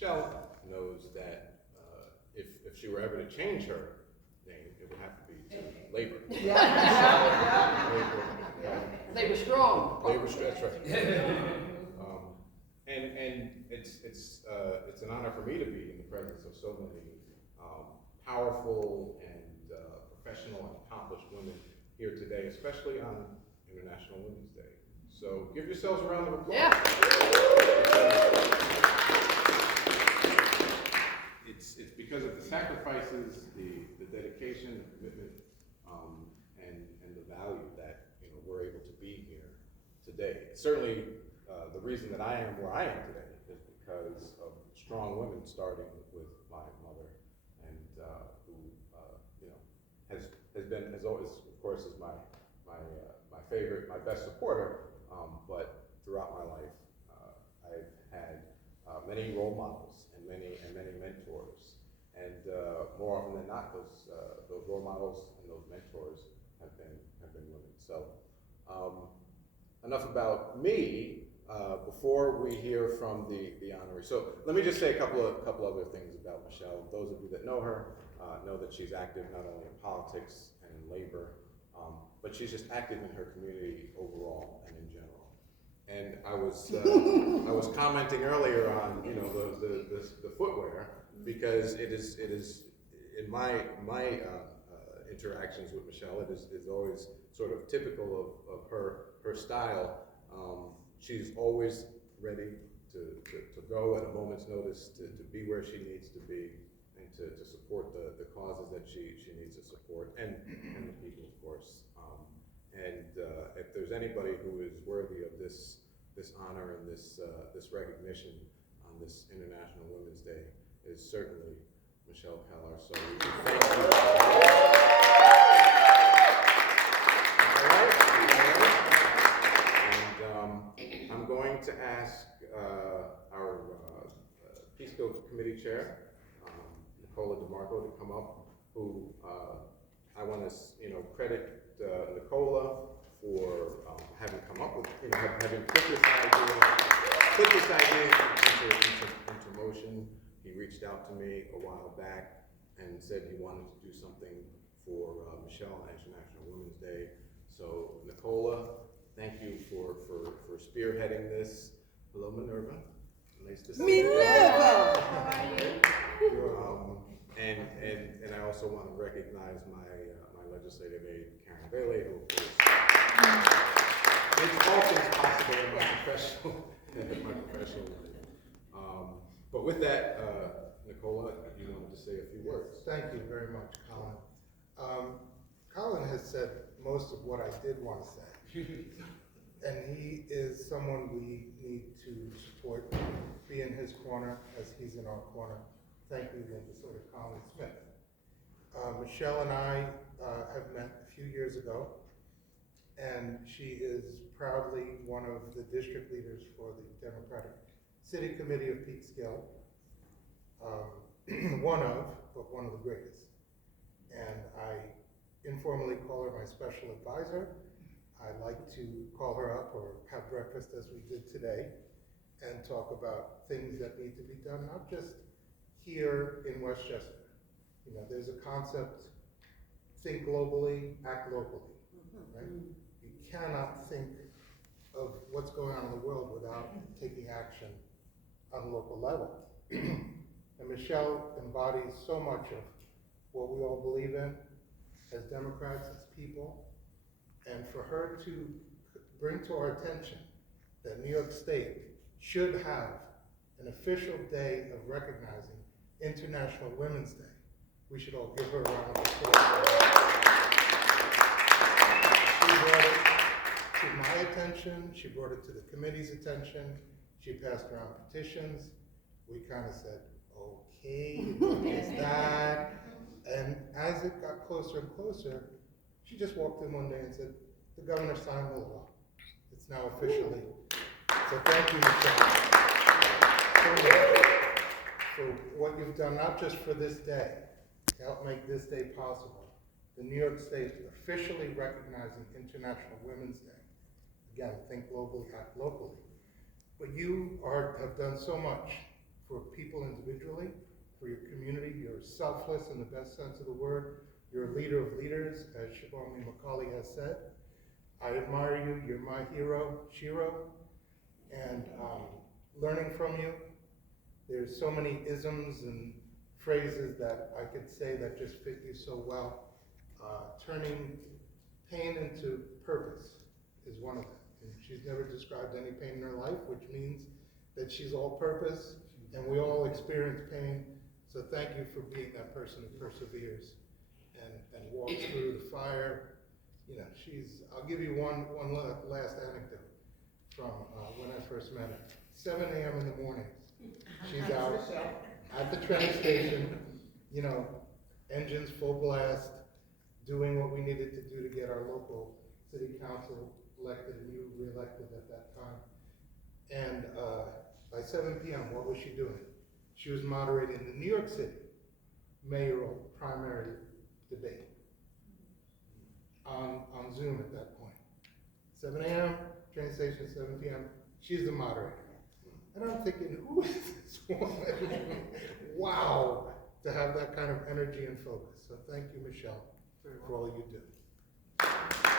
Michelle knows that if she were ever to change her name, it would have to be to Labor. Labor strong. That's right. And it's an honor for me to be in the presence of so many powerful and professional and accomplished women here today, especially on International Women's Day. So give yourselves a round of applause. Yeah. It's because of the sacrifices, the dedication, the commitment, and the value that we're able to be here today. Certainly, the reason that I am where I am today is because of strong women, starting with my mother, and who has been, as always, of course, is my favorite, my best supporter. But throughout my life, I've had many role models and many mentors, and more often than not, those role models and those mentors have been women. So enough about me. Before we hear from the honoree, so let me just say a couple other things about Michelle. Those of you that know her know that she's active not only in politics and in labor, but she's just active in her community overall and in general. And I was commenting earlier on the footwear, because it is in my interactions with Michelle, it is always sort of typical of her style. She's always ready to go at a moment's notice, to be where she needs to be, and to support the causes that she needs to support, and the people, of course. If there's anybody who is worthy of this honor and this recognition on this International Women's Day, is certainly Michelle Keller. So we thank you. I'm going to ask our Peace Committee Chair, Nicola DeMarco, to come up. Who I want to credit Nicola for having come up with, having put this idea into motion. He reached out to me a while back and said he wanted to do something for Michelle on International Women's Day. So Nicola, thank you for spearheading this. Hello, Minerva. Nice to see you. Minerva! And I also want to recognize my legislative aide, Karen Bailey, who of course makes all things possible in my professional life. But with that, Nicola, you wanted to say a few words. Thank you very much, Colin. Colin has said most of what I did want to say. And he is someone we need to support, be in his corner as he's in our corner. Thank you again to sort of Colin Smith. Michelle and I have met a few years ago, and she is proudly one of the district leaders for the Democratic City Committee of Peekskill. One of the greatest. And I informally call her my special advisor. I like to call her up or have breakfast as we did today and talk about things that need to be done, not just here in Westchester. There's a concept, think globally, act locally, right? You cannot think of what's going on in the world without taking action on a local level. And Michelle embodies so much of what we all believe in as Democrats, as people. And for her to bring to our attention that New York State should have an official day of recognizing International Women's Day, we should all give her a round of applause. She brought it to my attention, she brought it to the committee's attention, she passed around petitions. We kind of said, okay, what is that? And as it got closer and closer, she just walked in one day and said, the governor signed the law. It's now officially. So thank you, Michelle, for what you've done, not just for this day, to help make this day possible. The New York State officially recognizing International Women's Day. Again, think globally, act locally. But you have done so much for people individually, for your community. You're selfless in the best sense of the word. You're a leader of leaders, as Shivani Macaulay has said. I admire you. You're my hero, Shiro. And learning from you, there's so many isms and phrases that I could say that just fit you so well. Turning pain into purpose is one of them. And she's never described any pain in her life, which means that she's all purpose, and we all experience pain. So thank you for being that person who perseveres and walks through the fire. You know, I'll give you one last anecdote from when I first met her. 7 a.m. in the morning, she's out at the train station, you know, engines full blast, doing what we needed to do to get our local city council elected and you re-elected at that time. And by 7 p.m., what was she doing? She was moderating the New York City mayoral primary debate on Zoom at that point. 7 a.m., train station, 7 p.m., she's the moderator. And I'm thinking, who is this woman? Wow, to have that kind of energy and focus. So thank you, Michelle, for all you do.